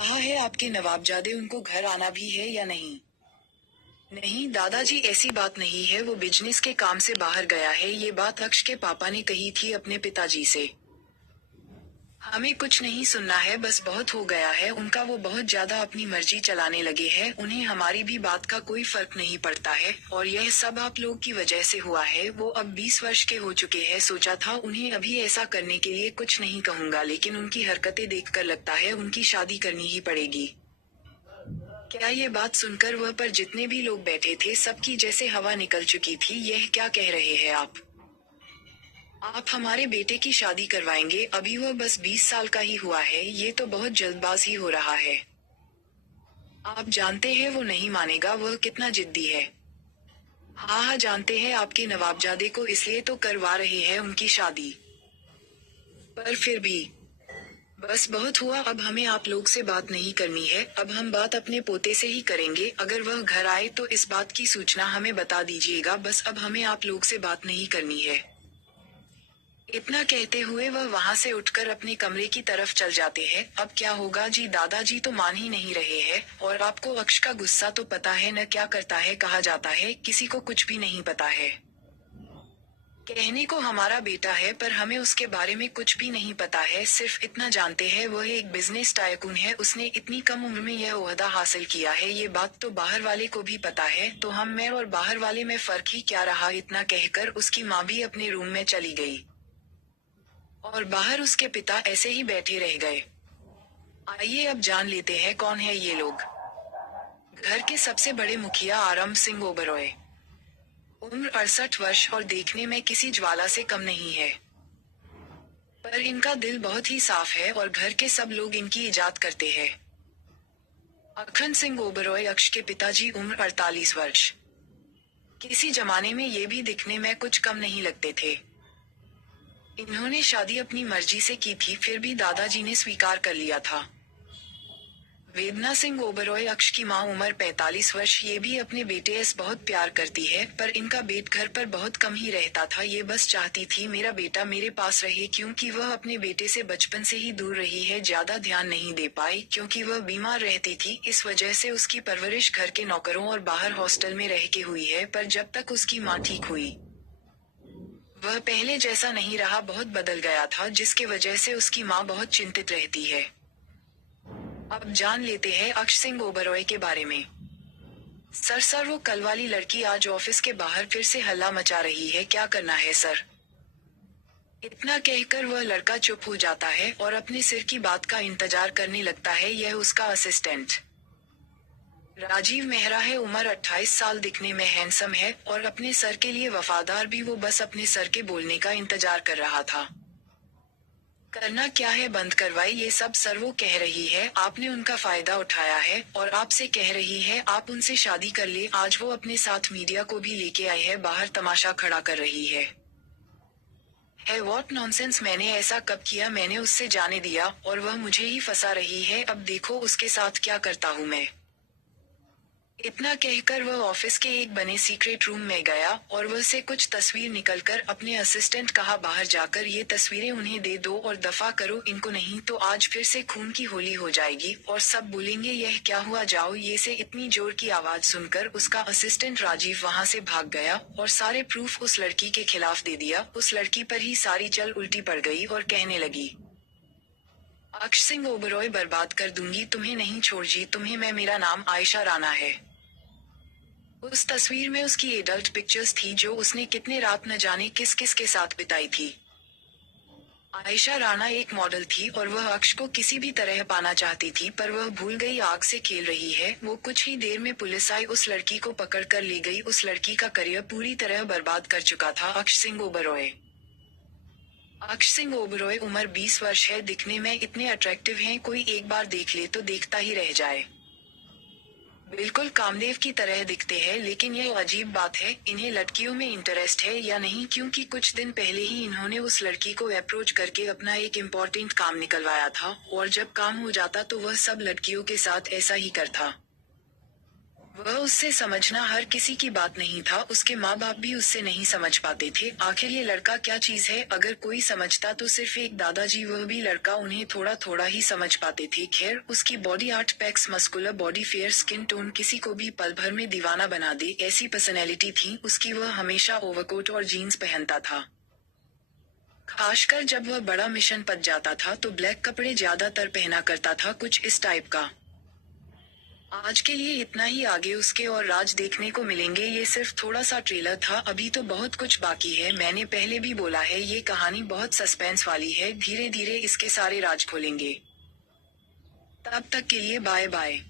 कहा है आपके नवाबजादे उनको घर आना भी है या नहीं? नहीं दादाजी, ऐसी बात नहीं है, वो बिजनेस के काम से बाहर गया है। ये बात अक्ष के पापा ने कही थी अपने पिताजी से। हमें कुछ नहीं सुनना है, बस बहुत हो गया है उनका, वो बहुत ज्यादा अपनी मर्जी चलाने लगे हैं। उन्हें हमारी भी बात का कोई फर्क नहीं पड़ता है, और यह सब आप लोग की वजह से हुआ है। वो अब 20 वर्ष के हो चुके हैं। सोचा था उन्हें अभी ऐसा करने के लिए कुछ नहीं कहूंगा, लेकिन उनकी हरकतें देखकर लगता है उनकी शादी करनी ही पड़ेगी। क्या ये बात सुनकर वह पर जितने भी लोग बैठे थे सबकी जैसे हवा निकल चुकी थी। यह क्या कह रहे हैं आप? आप हमारे बेटे की शादी करवाएंगे? अभी वह बस 20 साल का ही हुआ है, ये तो बहुत जल्दबाजी हो रहा है। आप जानते हैं वो नहीं मानेगा, वह कितना जिद्दी है। हाँ हाँ, जानते हैं आपके नवाबजादे को, इसलिए तो करवा रहे हैं उनकी शादी। पर फिर भी बस बहुत हुआ, अब हमें आप लोग से बात नहीं करनी है। अब हम बात अपने पोते से ही करेंगे। अगर वह घर आए तो इस बात की सूचना हमें बता दीजिएगा। बस अब हमें आप लोग से बात नहीं करनी है। इतना कहते हुए वह वहां से उठकर अपने कमरे की तरफ चल जाते हैं। अब क्या होगा जी, दादाजी तो मान ही नहीं रहे हैं। और आपको अक्ष का गुस्सा तो पता है न, क्या करता है। कहा जाता है किसी को कुछ भी नहीं पता है। कहने को हमारा बेटा है, पर हमें उसके बारे में कुछ भी नहीं पता है। सिर्फ इतना जानते हैं वह एक बिजनेस टायकून है। उसने इतनी कम उम्र में यह ओहदा हासिल किया है, ये बात तो बाहर वाले को भी पता है। तो हम में और बाहर वाले में फर्क ही क्या रहा। इतना कहकर उसकी माँ भी अपने रूम में चली गई, और बाहर उसके पिता ऐसे ही बैठे रह गए। आइए अब जान लेते हैं कौन है ये लोग। घर के सबसे बड़े मुखिया आरम सिंह ओबरॉय। उम्र 68 वर्ष और देखने में किसी ज्वाला से कम नहीं है। पर इनका दिल बहुत ही साफ है और घर के सब लोग इनकी इजाद करते हैं। अखंड सिंह ओबरॉय अक्ष के पिताजी, उम्र 48 वर्ष। किसी जमाने में ये भी दिखने में कुछ कम नहीं लगते थे। इन्होंने शादी अपनी मर्जी से की थी, फिर भी दादाजी ने स्वीकार कर लिया था। वेदना सिंह ओबरॉय अक्ष की मां, उम्र 45 वर्ष। ये भी अपने बेटे से बहुत प्यार करती है, पर इनका बेट घर पर बहुत कम ही रहता था। ये बस चाहती थी मेरा बेटा मेरे पास रहे, क्योंकि वह अपने बेटे से बचपन से ही दूर रही है। ज्यादा ध्यान नहीं दे पाई क्योंकि वह बीमार रहती थी। इस वजह से उसकी परवरिश घर के नौकरों और बाहर हॉस्टल में रह के हुई है। पर जब तक उसकी माँ ठीक हुई, वह पहले जैसा नहीं रहा, बहुत बदल गया था, जिसके वजह से उसकी माँ बहुत चिंतित रहती है। अब जान लेते हैं अक्ष सिंह ओबरॉय के बारे में। सर वो कल वाली लड़की आज ऑफिस के बाहर फिर से हल्ला मचा रही है, क्या करना है सर? इतना कहकर वह लड़का चुप हो जाता है और अपने सिर की बात का इंतजार करने लगता है। यह उसका असिस्टेंट राजीव मेहरा है। उम्र 28 साल, दिखने में हैंडसम है और अपने सर के लिए वफादार भी। वो बस अपने सर के बोलने का इंतजार कर रहा था। करना क्या है, बंद करवाई ये सब सर। वो कह रही है आपने उनका फायदा उठाया है और आपसे कह रही है आप उनसे शादी कर ले। आज वो अपने साथ मीडिया को भी लेके आई है, बाहर तमाशा खड़ा कर रही है। व्हाट नॉनसेंस, मैंने ऐसा कब किया? मैंने उससे जाने दिया और वह मुझे ही फंसा रही है। अब देखो उसके साथ क्या करता हूँ मैं। इतना कहकर वह ऑफिस के एक बने सीक्रेट रूम में गया और वह से कुछ तस्वीर निकलकर अपने असिस्टेंट कहा बाहर जाकर ये तस्वीरें उन्हें दे दो और दफा करो इनको, नहीं तो आज फिर से खून की होली हो जाएगी और सब बोलेंगे यह क्या हुआ। जाओ ये से। इतनी जोर की आवाज सुनकर उसका असिस्टेंट राजीव वहां से भाग गया और सारे प्रूफ उस लड़की के खिलाफ दे दिया। उस लड़की पर ही सारी चल उल्टी पड़ गई और कहने लगी अक्ष सिंह ओबरॉय बर्बाद कर दूंगी तुम्हें, नहीं छोड़ जी तुम्हें मैं, मेरा नाम आयशा राणा है। उस तस्वीर में उसकी एडल्ट पिक्चर्स थी जो उसने कितने रात न जाने किस किस के साथ बिताई थी। आयशा राणा एक मॉडल थी और वह अक्ष को किसी भी तरह पाना चाहती थी, पर वह भूल गई आग से खेल रही है। वो कुछ ही देर में पुलिस आई, उस लड़की को पकड़ कर ले गई। उस लड़की का करियर पूरी तरह बर्बाद कर चुका था अक्ष सिंह ओबरॉय। अक्ष सिंह ओबरॉय उम्र 20 वर्ष है, दिखने में इतने अट्रैक्टिव हैं, कोई एक बार देख ले तो देखता ही रह जाए। बिल्कुल कामदेव की तरह दिखते हैं, लेकिन यह अजीब बात है, इन्हें लड़कियों में इंटरेस्ट है या नहीं, क्योंकि कुछ दिन पहले ही इन्होंने उस लड़की को अप्रोच करके अपना एक इम्पोर्टेंट काम निकलवाया था और जब काम हो जाता तो वह सब लड़कियों के साथ ऐसा ही करता। वह उससे समझना हर किसी की बात नहीं था, उसके माँ बाप भी उससे नहीं समझ पाते थे। आखिर ये लड़का क्या चीज है, अगर कोई समझता तो सिर्फ एक दादाजी, वह भी लड़का उन्हें थोड़ा थोड़ा ही समझ पाते थे। खैर, उसकी body 8 PACS, muscular body, fair skin tone, किसी को भी पल भर में दीवाना बना दे ऐसी पर्सनैलिटी थी उसकी। वह हमेशा ओवरकोट और जीन्स पहनता था। खासकर जब वह बड़ा मिशन पर जाता था तो ब्लैक कपड़े ज्यादातर पहना करता था, कुछ इस टाइप का। आज के लिए इतना ही, आगे उसके और राज देखने को मिलेंगे। ये सिर्फ थोड़ा सा ट्रेलर था, अभी तो बहुत कुछ बाकी है। मैंने पहले भी बोला है, ये कहानी बहुत सस्पेंस वाली है, धीरे धीरे इसके सारे राज खोलेंगे। तब तक के लिए बाय बाय।